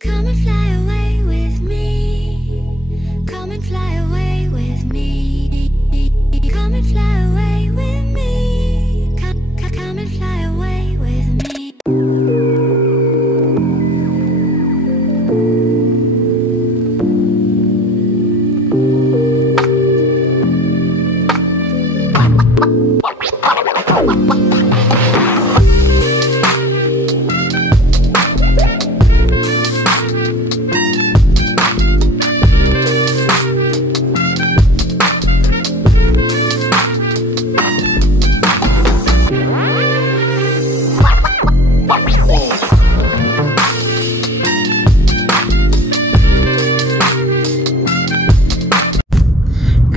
Come and fly away with me. Come and fly away with me. Come and fly away with me. Come and fly away with me.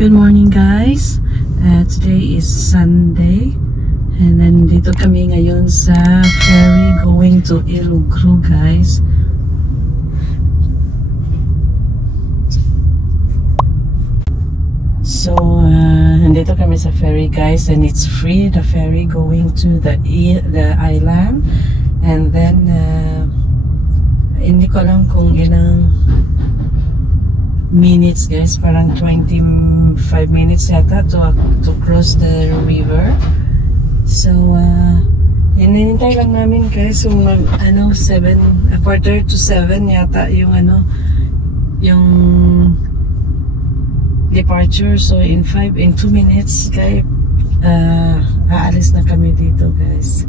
Good morning guys, today is Sunday and then dito kami ngayon sa ferry going to Ilugru guys. So nandito kami sa ferry guys and it's free, the ferry going to the island, and then hindi ko alam kung ilang minutes guys, parang 25 minutes yata to cross the river. So hinihintay lang namin guys yung quarter to 7 yata yung yung departure. So in 2 minutes guys aalis na kami dito guys.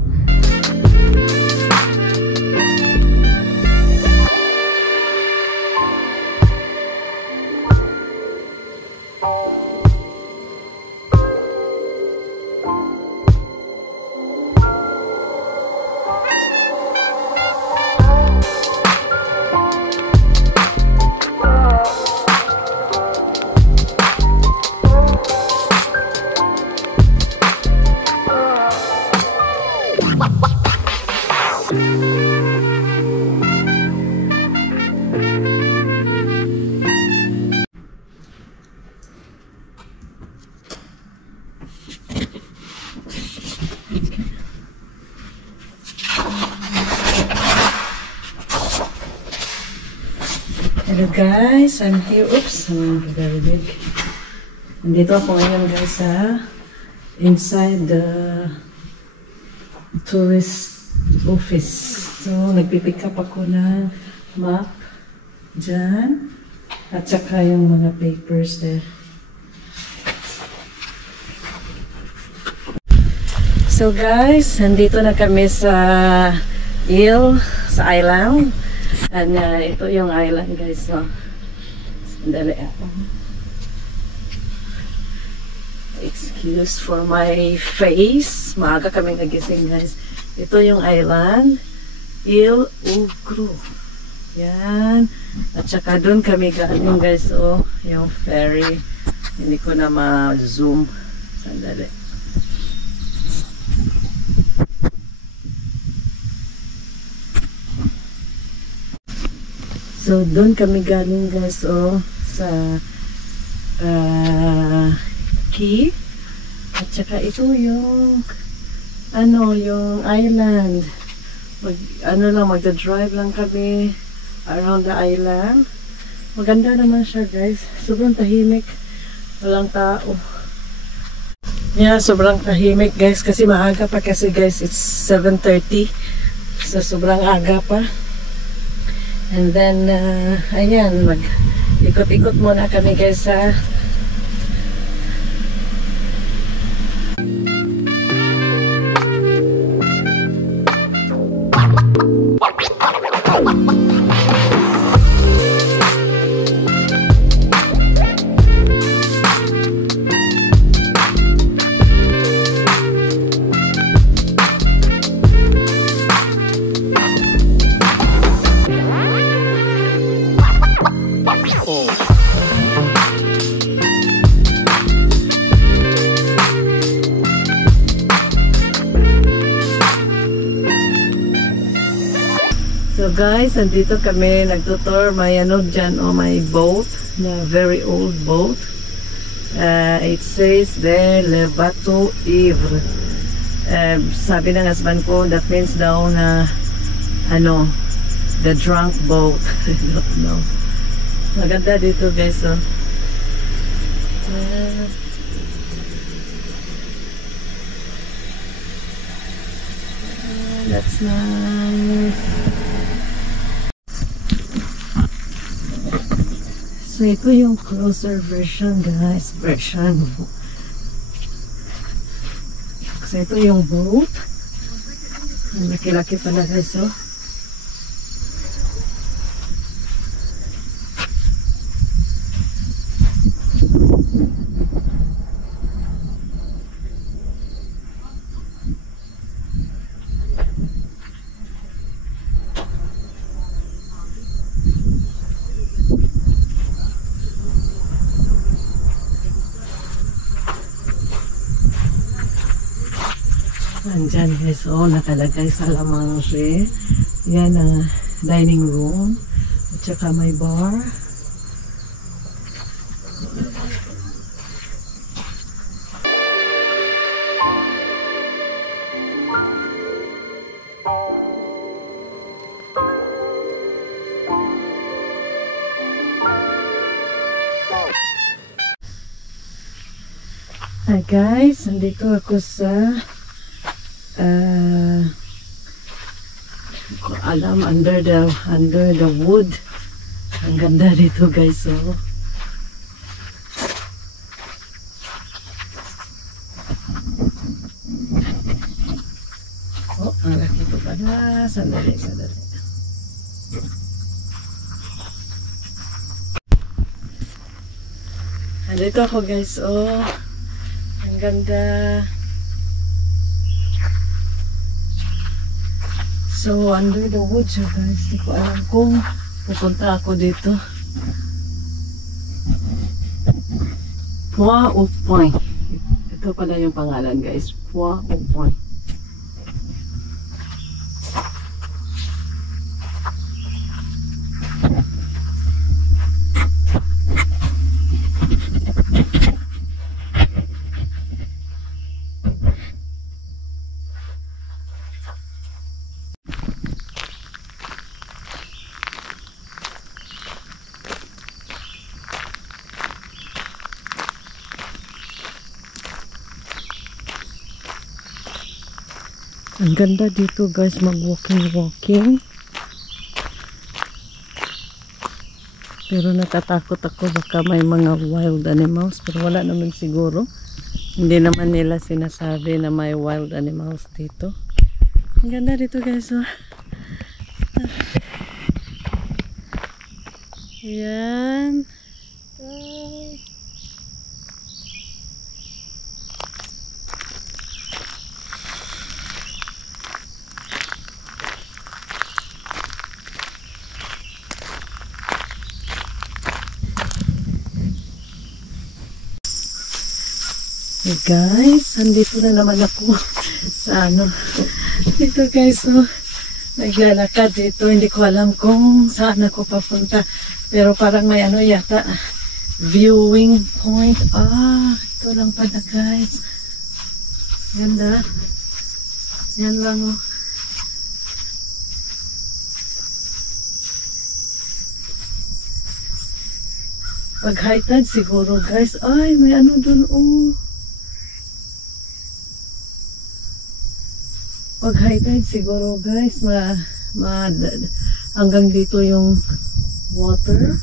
Hello guys, I'm here. Oops, I'm very big. Nandito ako ngayon guys inside the tourist office. So nagpipick up ako ng map dyan at saka yung mga papers there. So guys, nandito na kami sa island. And ito yung island guys. So, sandali ako. Excuse for my face. Maaga kaming nagising guys. Ito yung island. Ilugru. Yan. At saka dun kami galing guys. Oh, yung ferry. Hindi ko na ma-zoom. Sandali. So, doon kami galing guys, sa Key. At saka ito yung yung island. Magda-drive lang kami around the island. Maganda naman siya guys. Sobrang tahimik. Walang tao. Yeah, sobrang tahimik guys. Kasi maaga pa kasi guys. It's 7:30. So, sobrang aga pa. And then, ayan, mag-ikot-ikot muna kami guys sa So guys, andito kami nagtutour. May dyan, may boat, na very old boat. It says there, Le Bateau Ivre. Sabi ng husband ko, that means daw na the drunk boat. I don't know. Maganda dito guys, oh. That's nice. So ito yung closer version guys. So ito yung boat. Laki-laki pala guys, oh. Nandyan guys, oh, nakalagay sa lamangre. Yan ang dining room. At saka may bar. Hi guys, nandito ako sa ko alam under the wood. Ang ganda dito guys, oh. Oh, ang laki ko pala. Sandali. Nandito ako guys, oh. Ang ganda. So, under the woods siya guys. Hindi ko alam kung pupunta ako dito. Pois au Point. Ito pala yung pangalan guys. Pois au Point. Ang ganda dito guys, mag-walking. Pero natatakot ako baka may mga wild animals. Pero wala naman siguro. Hindi naman nila sinasabi na may wild animals dito. Ang ganda dito guys, oh. Yan. Hey guys, andito na naman ako sa dito guys, oh, naglalakad dito. Hindi ko alam kung saan ako papunta, pero parang may yata viewing point. Ito lang pala guys. Ganda. Yan lang, oh. Pag high tide siguro guys. Ay, may dun, oh. Pag high tide siguro guys, hanggang dito yung water.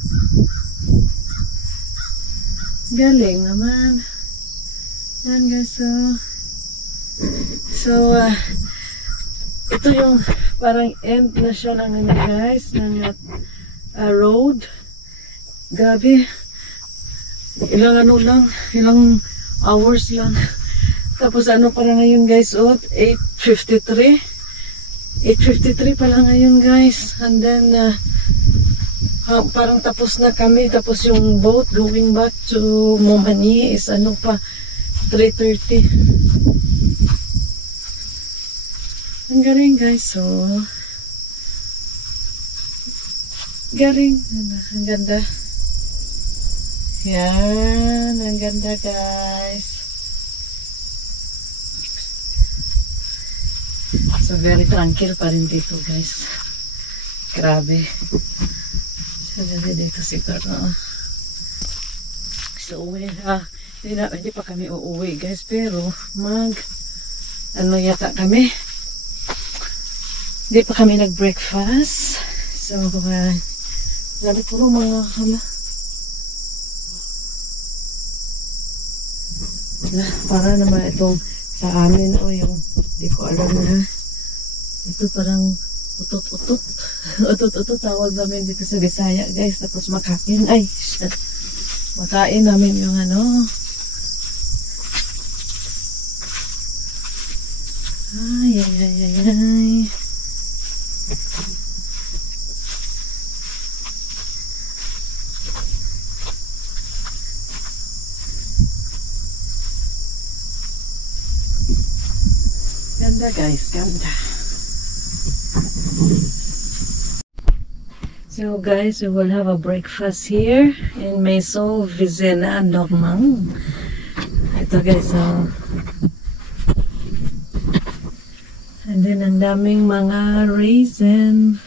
Galing naman. Yan guys, so ito yung parang end na siya ng guys, ng road. Grabe. Ilang hours lang. Tapos pala ngayon guys, 8:53 pala ngayon guys. And then parang tapos na kami. Tapos yung boat going back to Montmagny is 3:30. Ang galing guys, so galing. Ang ganda. Yan, ang ganda guys. So very tranquil pa rin dito guys. Grabe. So, dito siguro. So, hindi pa kami uuwi guys, pero ano yata kami. Hindi pa kami nag-breakfast. So, dali puro mga para naman itong sa amin o yung hindi ko alam na ito parang utot-utot. Utot-utot tawag namin dito sa Bisaya guys. Tapos makain. Ay, shit. Makain namin yung ano. Ay. Ganda guys, ganda. So guys, we will have a breakfast here in Maison Vizena Normand. Ito guys, and then ang daming mga raisin.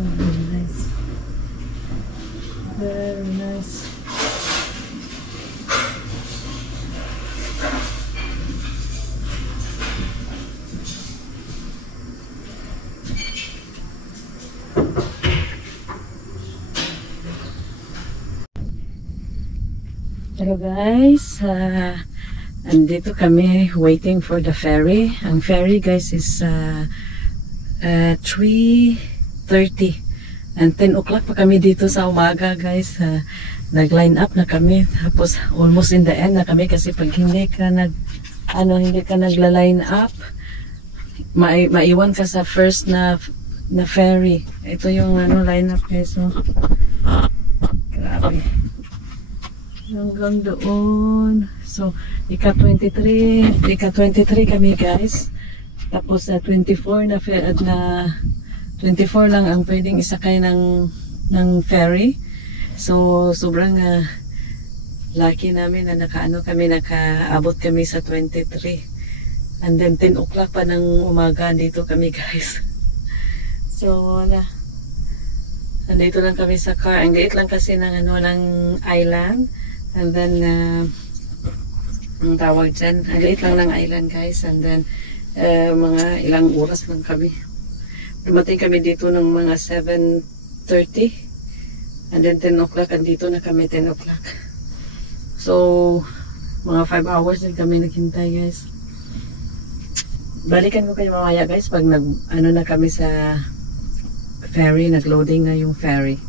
Very nice. Very nice. Hello guys, andito kami waiting for the ferry. Ang ferry guys is 3:30 and 10 o'clock pa kami dito sa umaga guys. Nag-line up na kami, tapos almost in the end na kami kasi pag hindi ka nagla-line up, maiwan ka sa first na ferry. Ito yung line up guys. So, grabe. Hanggang doon. So, ika-23 kami guys. Tapos 24 24 lang ang pwedeng isakay ng ferry. So, sobrang lucky namin na nakaabot kami sa 23. And then 10 o'clock pa ng umaga dito kami guys. So, wala. Nandito lang kami sa car. Ang liit lang kasi ng island. And then, ang tawag dyan, ang liit lang ng island guys. And then, mga ilang oras lang kami. Dumating kami dito ng mga 7:30. And then 10 o'clock, andito na kami 10 o'clock. So, mga 5 hours din kami naghintay guys. Balikan ko kayo mamaya guys pag na kami sa ferry, nag-loading na yung ferry.